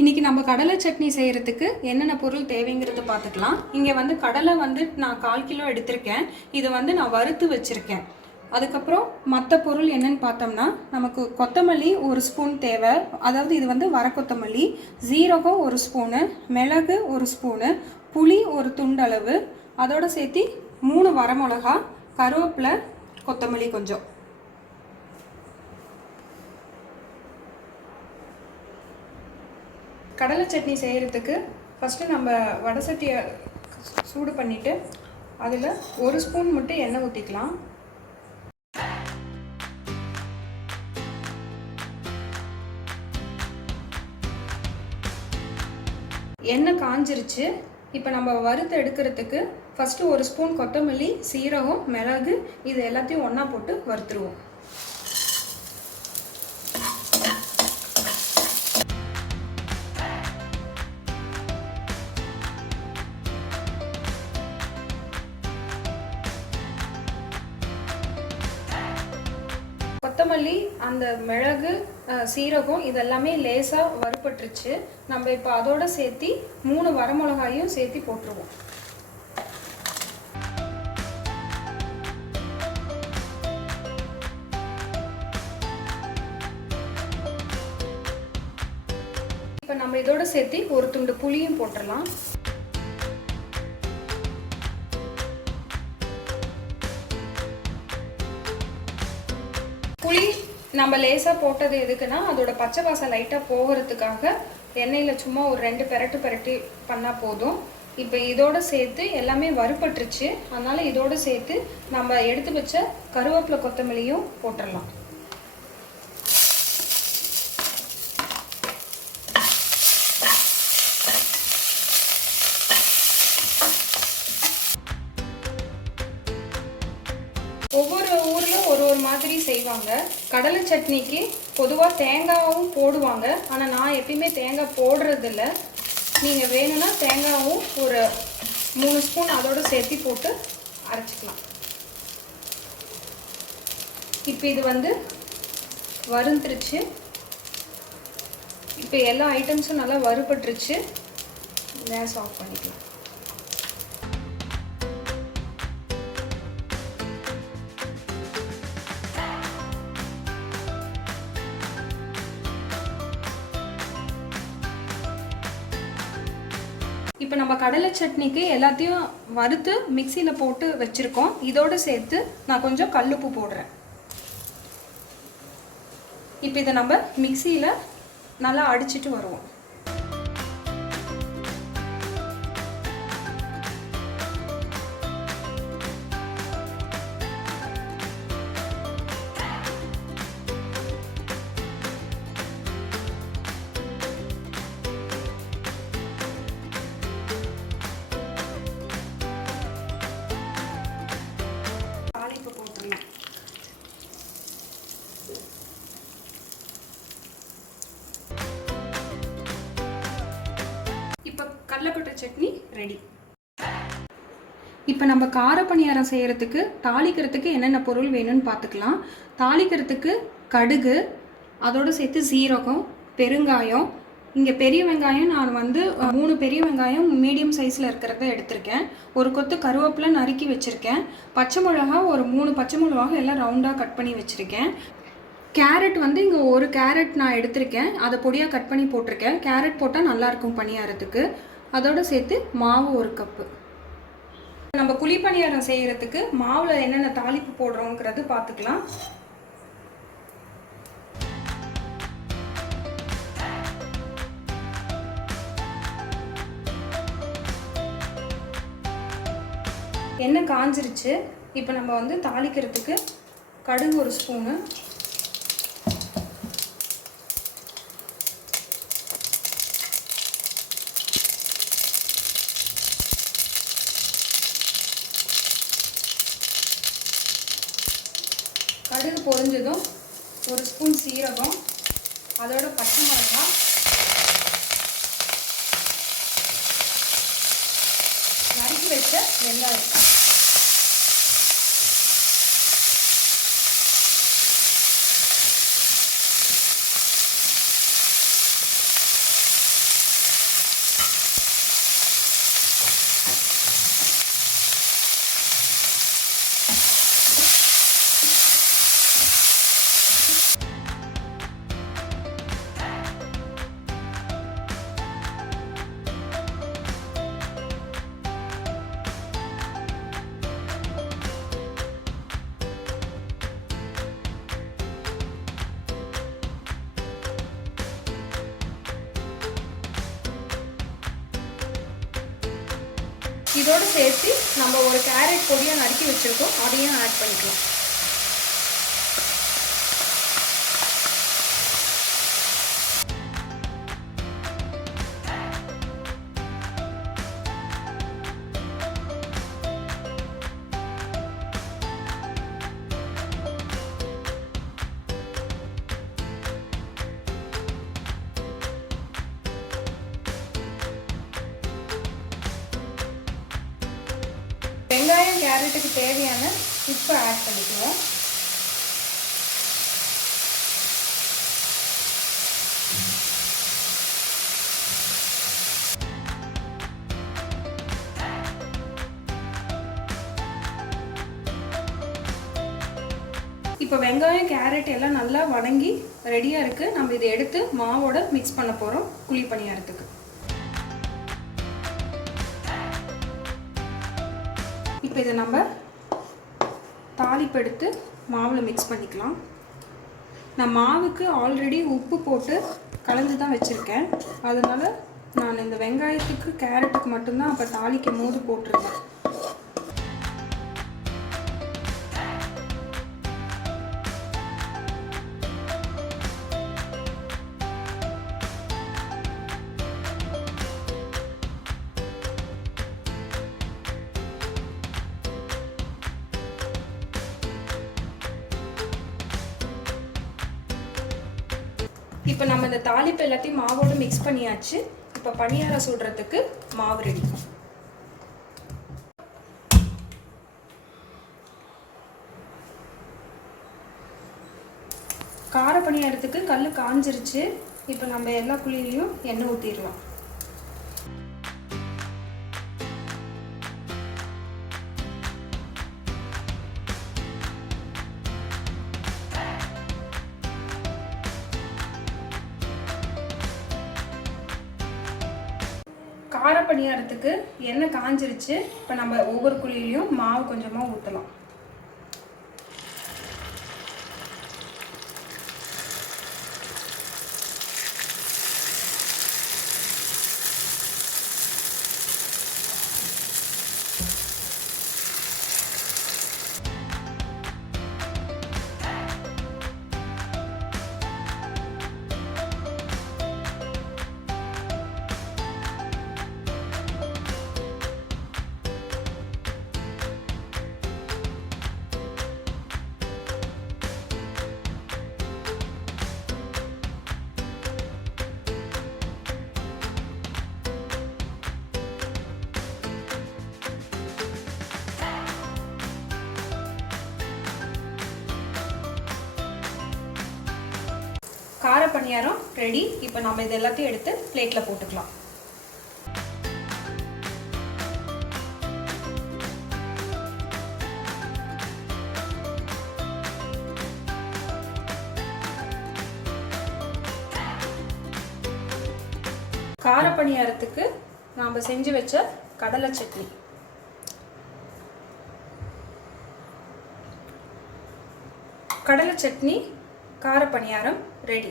இன்றைக்கி நம்ம கடலை சட்னி செய்கிறதுக்கு என்னென்ன பொருள் தேவைங்கிறத பார்த்துக்கலாம். இங்கே வந்து கடலை வந்து நான் 1/4 கிலோ எடுத்திருக்கேன். இதை வந்து நான் வறுத்து வச்சுருக்கேன். அதுக்கப்புறம் மற்ற பொருள் என்னென்னு பார்த்தோம்னா, நமக்கு கொத்தமல்லி 1 ஸ்பூன் தேவை. அதாவது இது வந்து வர கொத்தமல்லி, ஜீரகம் 1 ஸ்பூனு, மிளகு 1 ஸ்பூனு, புளி 1 துண்டளவு, அதோடு சேர்த்து 3 வரமிளகா, கருவேப்பிலை, கொத்தமல்லி கொஞ்சம். கடலை சட்னி செய்கிறதுக்கு ஃபஸ்ட்டு நம்ம வடை சட்டியை சூடு பண்ணிவிட்டு அதில் 1 ஸ்பூன் மட்டும் எண்ணெய் ஊற்றிக்கலாம். எண்ணெய் காஞ்சிருச்சு. இப்போ நம்ம வறுத்து எடுக்கிறதுக்கு ஃபஸ்ட்டு 1 ஸ்பூன் கொத்தமல்லி, சீரகம், மிளகு இது எல்லாத்தையும் ஒன்றா போட்டு வறுத்துருவோம். கொத்தமல்லி, அந்த மிளகு, சீரகம் இதெல்லாமே லேசாக வறுபட்டுருச்சு. நம்ம இப்போ அதோடு சேர்த்து 3 வரமிளகாயும் சேர்த்து போட்டுருவோம். இப்போ நம்ம இதோடு சேர்த்து 1 துண்டு புளியும் போட்டுடலாம். புளி நம்ம லேசாக போட்டது எதுக்குன்னா, அதோட பச்சை வாசம் லைட்டாக போகிறதுக்காக எண்ணெயில் சும்மா ஒரு 2 பெரட்டி பண்ணால் போதும். இப்போ இதோடு சேர்த்து எல்லாமே வறுபட்டுருச்சு. அதனால் இதோடு சேர்த்து நம்ம எடுத்து வச்ச கருவேப்பிலை, கொத்தமல்லியும் போட்டுடலாம். ஒவ்வொரு ஊரில் ஒரு மாதிரி செய்வாங்க. கடலை சட்னிக்கு பொதுவாக தேங்காயும் போடுவாங்க. ஆனால் நான் எப்பயுமே தேங்காய் போடுறதில்ல. நீங்கள் வேணும்னா தேங்காயும் ஒரு 3 ஸ்பூன் அதோடு சேர்த்து போட்டு அரைச்சிக்கலாம். இப்போ இது வந்து வறுந்துருச்சு. இப்போ எல்லா ஐட்டம்ஸும் நல்லா வறுபட்டுருச்சு. கேஸ் ஆஃப் பண்ணிக்கலாம். இப்போ நம்ம கடலை சட்னிக்கு எல்லாத்தையும் வறுத்து மிக்சியில் போட்டு வச்சுருக்கோம். இதோடு சேர்த்து நான் கொஞ்சம் கல்லுப்பு போடுறேன். இப்போ இதை நம்ம மிக்சியில் நல்லா அடிச்சிட்டு வருவோம். இப்போ கடலைப்பட்டை சட்னி ரெடி. இப்போ நம்ம கார பணியாரம் செய்கிறதுக்கு தாளிக்கிறதுக்கு என்னென்ன பொருள் வேணும்னு பார்த்துக்கலாம். தாளிக்கிறதுக்கு கடுகு, அதோடு சேர்த்து சீரகம், பெருங்காயம். இங்கே பெரிய வெங்காயம் நான் வந்து 3 பெரிய வெங்காயம் மீடியம் சைஸில் இருக்கிறத எடுத்திருக்கேன். 1 கொத்து கருவேப்பிலை நறுக்கி வச்சுருக்கேன். பச்சை மிளகா ஒரு 3 பச்சை மிளகா எல்லாம் ரவுண்டாக கட் பண்ணி வச்சுருக்கேன். கேரட் வந்து இங்கே 1 கேரட் நான் எடுத்திருக்கேன். அதை பொடியாக கட் பண்ணி போட்டிருக்கேன். கேரட் போட்டால் நல்லாயிருக்கும் பணியாரத்துக்கு. அதோடு சேர்த்து மாவு 1 கப்பு. நம்ம குழி பணியாரம் செய்கிறதுக்கு மாவில் என்னென்ன தாளிப்பு போடுறோங்கிறது பார்த்துக்கலாம். எண்ணெய் காஞ்சிருச்சு. இப்போ நம்ம வந்து தாளிக்கிறதுக்கு கடுகு 1 ஸ்பூனு, கடுகு பொரிஞ்சதும் 1 ஸ்பூன் சீரகம், அதோட பச்சை மிளகாய், நறுக்கி வச்ச வெங்காயம். இதோடு சேர்த்து நம்ம ஒரு கேரட் பொடியாக நறுக்கி வச்சுருக்கோம், அதையும் ஆட் பண்ணிக்கலாம். வெங்காயம் கேரட்டுக்கு தேவையான உப்பு ஆட் பண்ணிக்குவோம். இப்போ வெங்காயம் கேரட் எல்லாம் நல்லா வதங்கி ரெடியாக இருக்குது. நம்ம இதை எடுத்து மாவோட மிக்ஸ் பண்ண போகிறோம் குழி பணியாரத்துக்கு. இப்போ இதை நம்ம தாளிப்பு எடுத்து மாவில் மிக்ஸ் பண்ணிக்கலாம். நான் மாவுக்கு ஆல்ரெடி உப்பு போட்டு கலந்து தான் வச்சுருக்கேன். அதனால் நான் இந்த வெங்காயத்துக்கு கேரட்டுக்கு மட்டும்தான் அப்போ தாளிக்கும் போது போட்டிருந்தேன். இப்போ நம்ம இந்த தாளிப்பு எல்லாத்தையும் மாவோடு மிக்ஸ் பண்ணியாச்சு. இப்போ பணியாரம் சுடுறதுக்கு மாவு ரெடி. கார பணியாரத்துக்கு கல் காஞ்சிருச்சு. இப்போ நம்ம எல்லா குழியிலையும் எண்ணெய் ஊற்றிடலாம். கார பணியாரத்துக்கு எண்ணெய் காஞ்சிருச்சு. இப்போ நம்ம ஒவ்வொரு குழியிலையும் மாவு கொஞ்சமாக ஊற்றலாம். கார பணியாரம் ரெடி. இப்போ நம்ம இது எல்லாத்தையும் எடுத்து பிளேட்டில் போட்டுக்கலாம். கார பணியாரத்துக்கு நாம் செஞ்சு வச்ச கடலை சட்னி. கடலை சட்னி கார பணியாரம் ரெடி.